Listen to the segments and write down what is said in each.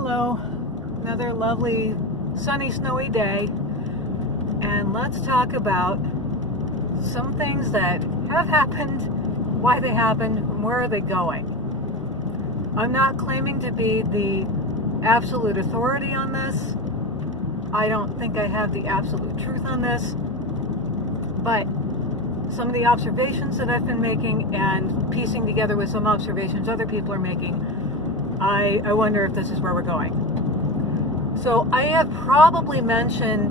Hello, another lovely sunny snowy day, and let's talk about some things that have happened, why they happened, and where are they going. I'm not claiming to be the absolute authority on this. I don't think I have the absolute truth on this, but some of the observations that I've been making and piecing together with some observations other people are making, I wonder if this is where we're going. So I have probably mentioned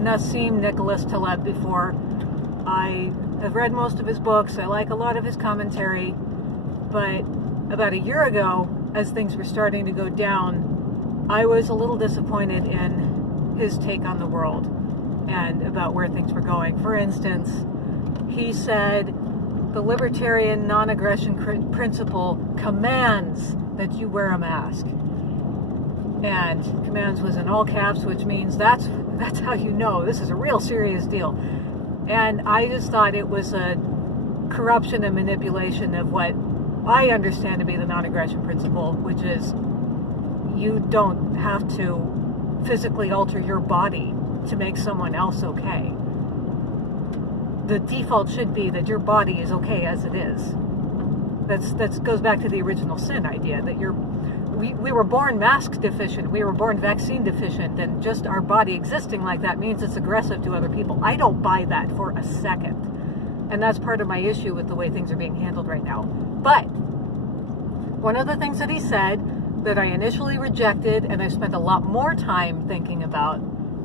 Nassim Nicholas Taleb before. I have read most of his books. I like a lot of his commentary. But about a year ago, as things were starting to go down, I was a little disappointed in his take on the world and about where things were going. For instance, he said the libertarian non-aggression principle commands that you wear a mask. And commands was in all caps, which means that's how you know this is a real serious deal. And I just thought it was a corruption and manipulation of what I understand to be the non-aggression principle, which is you don't have to physically alter your body to make someone else okay. The default should be that your body is okay as it is. That goes back to the original sin idea that we were born mask deficient, we were born vaccine deficient, and just our body existing like that means it's aggressive to other people. I don't buy that for a second. And that's part of my issue with the way things are being handled right now. But one of the things that he said that I initially rejected and I spent a lot more time thinking about,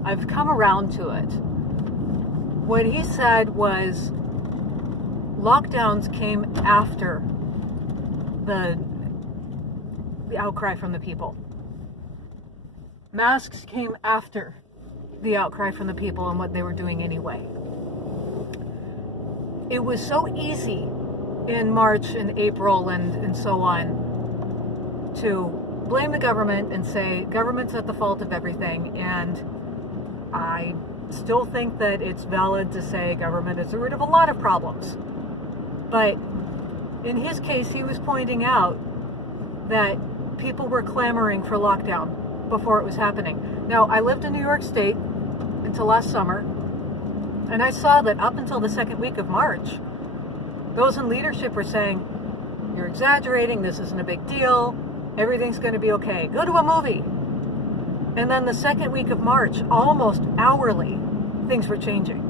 I've come around to it. What he said was lockdowns came after the outcry from the people. Masks came after the outcry from the people and what they were doing anyway. It was so easy in March and April and so on to blame the government and say government's at the fault of everything, and I still think that it's valid to say government is the root of a lot of problems. But in his case, he was pointing out that people were clamoring for lockdown before it was happening. Now, I lived in New York State until last summer, and I saw that up until the second week of March, those in leadership were saying, you're exaggerating, this isn't a big deal, everything's going to be okay, go to a movie. And then the second week of March, almost hourly, things were changing.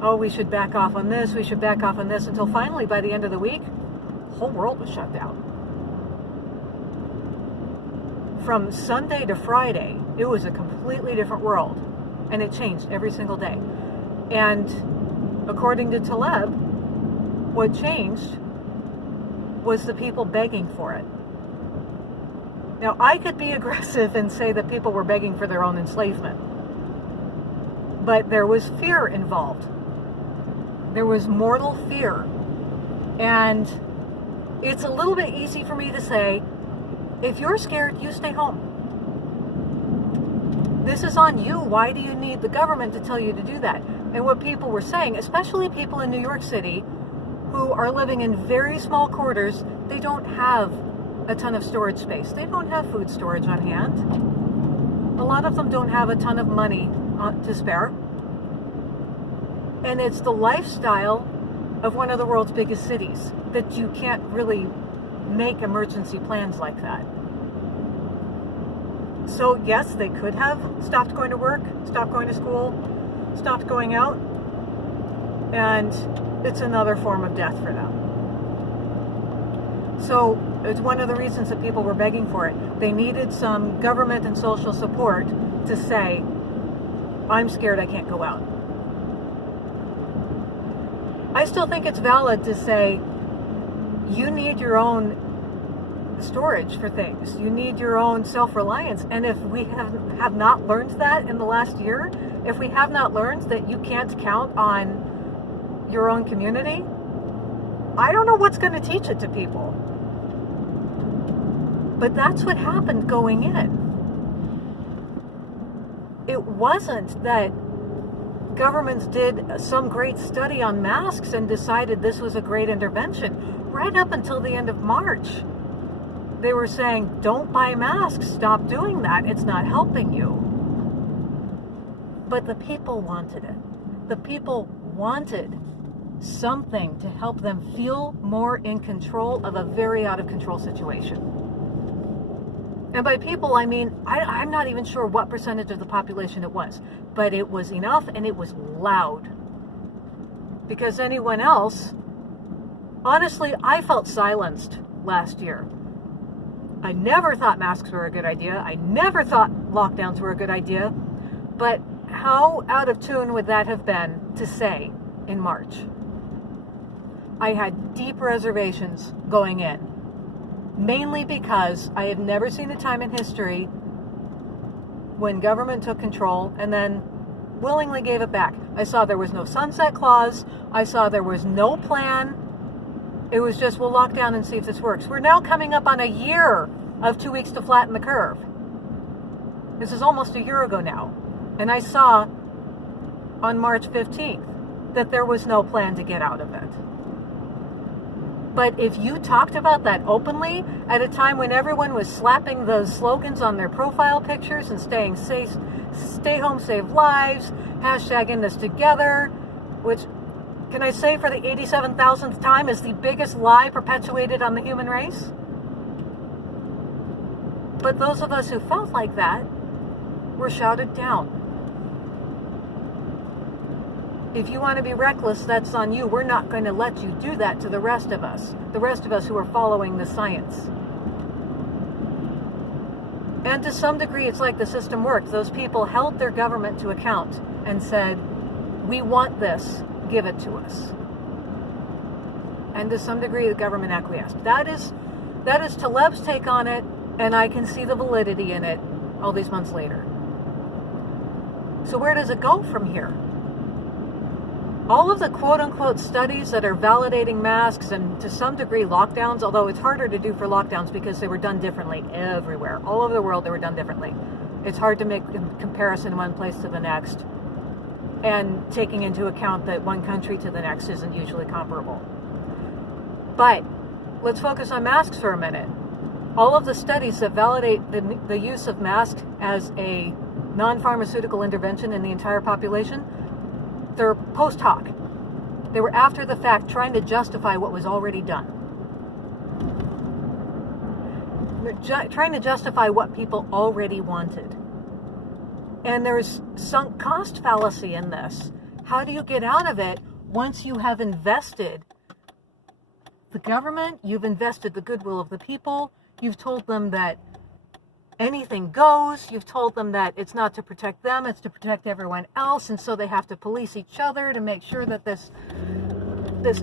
Oh, we should back off on this, we should back off on this, until finally, by the end of the week, the whole world was shut down. From Sunday to Friday, it was a completely different world, and it changed every single day. And according to Taleb, what changed was the people begging for it. Now, I could be aggressive and say that people were begging for their own enslavement, but there was fear involved. There was mortal fear. And it's a little bit easy for me to say, if you're scared, you stay home. This is on you. Why do you need the government to tell you to do that? And what people were saying, especially people in New York City who are living in very small quarters, they don't have a ton of storage space. They don't have food storage on hand. A lot of them don't have a ton of money to spare. And it's the lifestyle of one of the world's biggest cities that you can't really make emergency plans like that. So yes, they could have stopped going to work, stopped going to school, stopped going out, and it's another form of death for them. So it's one of the reasons that people were begging for it. They needed some government and social support to say, I'm scared, I can't go out. I still think it's valid to say you need your own storage for things. You need your own self-reliance. And if we have not learned that in the last year, if we have not learned that you can't count on your own community, I don't know what's going to teach it to people. But that's what happened going in. It wasn't that governments did some great study on masks and decided this was a great intervention. Right up until the end of March, they were saying, don't buy masks, stop doing that, it's not helping you. But the people wanted it. The people wanted something to help them feel more in control of a very out of control situation. And by people, I mean, I'm not even sure what percentage of the population it was, but it was enough and it was loud. Because anyone else, honestly, I felt silenced last year. I never thought masks were a good idea. I never thought lockdowns were a good idea. But how out of tune would that have been to say in March? I had deep reservations going in. Mainly because I have never seen a time in history when government took control and then willingly gave it back. I saw there was no sunset clause. I saw there was no plan. It was just, we'll lock down and see if this works. We're now coming up on a year of 2 weeks to flatten the curve. This is almost a year ago now. And I saw on March 15th that there was no plan to get out of it. But if you talked about that openly at a time when everyone was slapping those slogans on their profile pictures and staying safe, stay home, save lives, hashtag in this together, which, can I say for the 87,000th time, is the biggest lie perpetuated on the human race? But those of us who felt like that were shouted down. If you want to be reckless, that's on you. We're not going to let you do that to the rest of us who are following the science. And to some degree, it's like the system worked. Those people held their government to account and said, we want this, give it to us. And to some degree, the government acquiesced. That is Taleb's take on it, and I can see the validity in it all these months later. So where does it go from here? All of the quote-unquote studies that are validating masks and to some degree lockdowns, although it's harder to do for lockdowns because they were done differently everywhere. All over the world they were done differently. It's hard to make a comparison one place to the next, and taking into account that one country to the next isn't usually comparable. But let's focus on masks for a minute. All of the studies that validate the use of masks as a non-pharmaceutical intervention in the entire population, they're post hoc. They were after the fact, trying to justify what was already done. Trying to justify what people already wanted. And there's sunk cost fallacy in this. How do you get out of it once you have invested the government, you've invested the goodwill of the people, you've told them that anything goes, you've told them that it's not to protect them, it's to protect everyone else, and so they have to police each other to make sure that this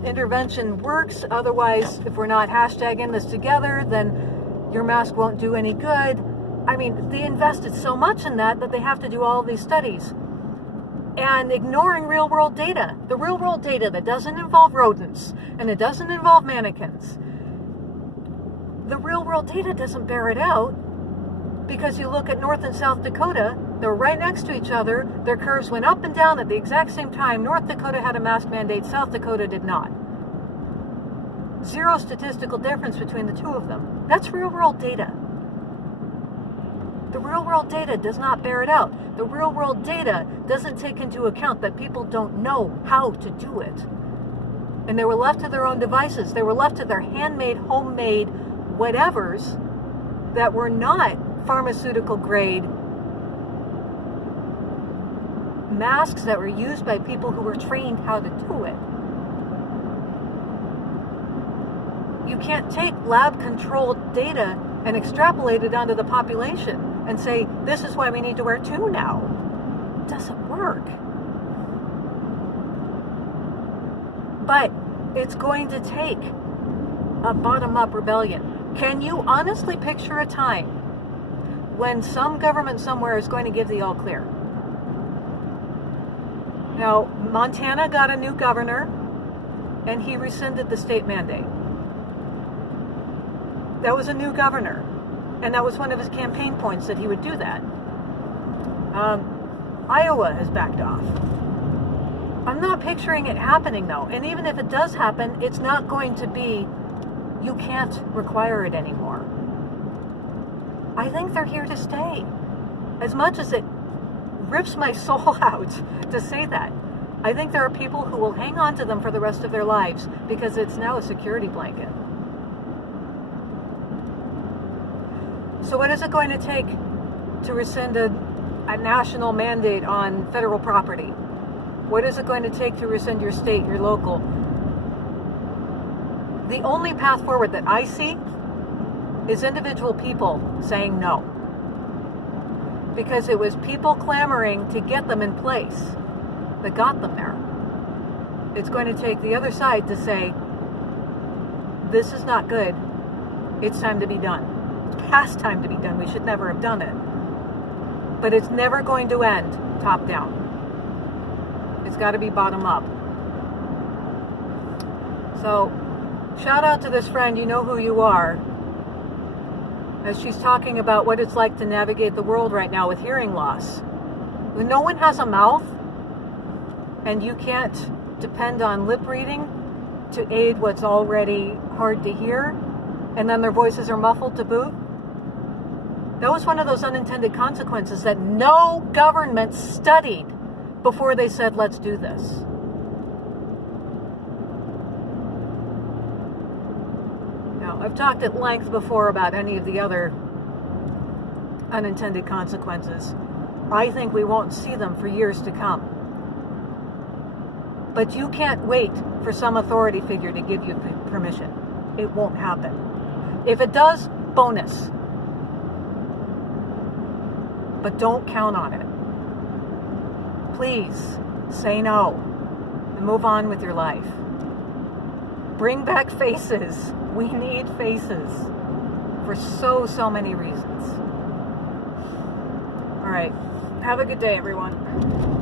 intervention works. Otherwise, if we're not hashtagging this together, then your mask won't do any good. I mean, they invested so much in that they have to do all of these studies. And ignoring real-world data. The real-world data that doesn't involve rodents, and it doesn't involve mannequins. The real-world data doesn't bear it out. Because you look at North and South Dakota, they're right next to each other. Their curves went up and down at the exact same time. North Dakota had a mask mandate, South Dakota did not. Zero statistical difference between the two of them. That's real-world data. The real-world data does not bear it out. The real-world data doesn't take into account that people don't know how to do it. And they were left to their own devices. They were left to their handmade, homemade whatevers that were not pharmaceutical grade masks that were used by people who were trained how to do it. You can't take lab controlled data and extrapolate it onto the population and say, this is why we need to wear two now. It doesn't work. But it's going to take a bottom-up rebellion. Can you honestly picture a time when some government somewhere is going to give the all clear? Now, Montana got a new governor, and he rescinded the state mandate. That was a new governor, and that was one of his campaign points, that he would do that. Iowa has backed off. I'm not picturing it happening, though, and even if it does happen, it's not going to be, you can't require it anymore. I think they're here to stay. As much as it rips my soul out to say that, I think there are people who will hang on to them for the rest of their lives because it's now a security blanket. So what is it going to take to rescind a national mandate on federal property? What is it going to take to rescind your state, your local? The only path forward that I see is individual people saying no. Because it was people clamoring to get them in place that got them there. It's going to take the other side to say, this is not good. It's time to be done. It's past time to be done. We should never have done it. But it's never going to end top down. It's got to be bottom up. So, shout out to this friend, you know who you are, as she's talking about what it's like to navigate the world right now with hearing loss. When no one has a mouth, and you can't depend on lip reading to aid what's already hard to hear, and then their voices are muffled to boot. That was one of those unintended consequences that no government studied before they said, let's do this. Now, I've talked at length before about any of the other unintended consequences. I think we won't see them for years to come. But you can't wait for some authority figure to give you permission. It won't happen. If it does, bonus. But don't count on it. Please say no and move on with your life. Bring back faces. We need faces for so many reasons. All right. Have a good day, everyone.